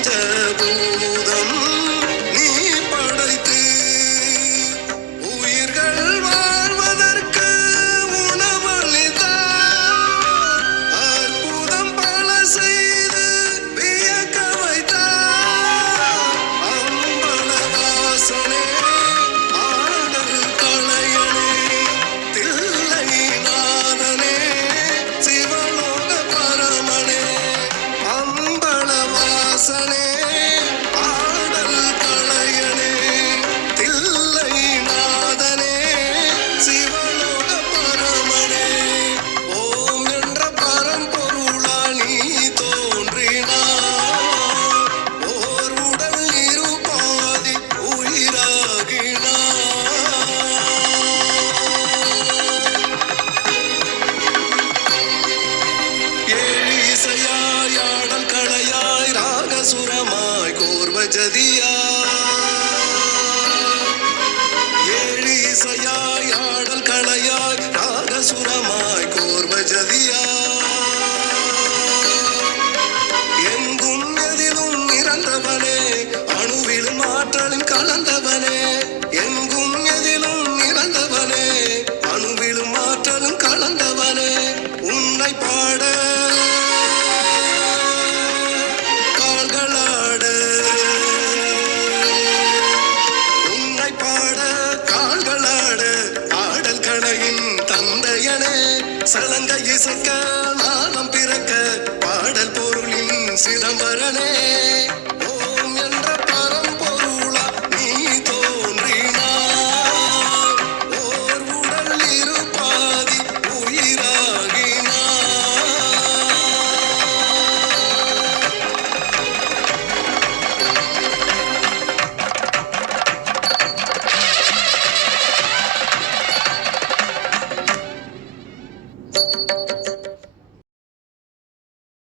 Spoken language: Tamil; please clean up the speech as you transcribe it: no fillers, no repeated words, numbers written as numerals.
பஞ்சபூதம் நீ படைத்து உயிர்கள் வாழ்வதற்கு உணவளித்தார். அற்புதம் பல செய்து வியக்க வைத்தார். அம்பல வாசனே ஆடல் கலையனே தில்லை நாதனே சிவலோக பரமனே. அம்பல வாசனே ஆடல் கலையனே தில்லை நாதனே சிவலோக பரமனே. ஓம் என்ற பரம்பொருளால் நீ தோன்றினாய். ஓர் உடல் இருபாதி உயிராகினாய். ஏழிசையாய் ஆடல் கலையாய் ராகசுரமாய் கோர்வஜதியாய். ஏழிசையாய் ஆடல் கலையாய் ராகசுரமாய் கோர்வஜதியாய். எங்கும் எதிலும் நிறந்தவனே அணுவிலும் ஆற்றலில் கலந்தவனே. எங்கும் எதிலும் நிறந்தவனே அணுவிலும் ஆற்றலும் கலந்தவனே. உன்னை பாட கால்களாட உன்னை பாட கால்களாட ஆடல் கலையின் தந்தையனே. சலங்கை இசைக்க நாதம் பிறக்க பாடல் பொருளின் சிதம்பரனே.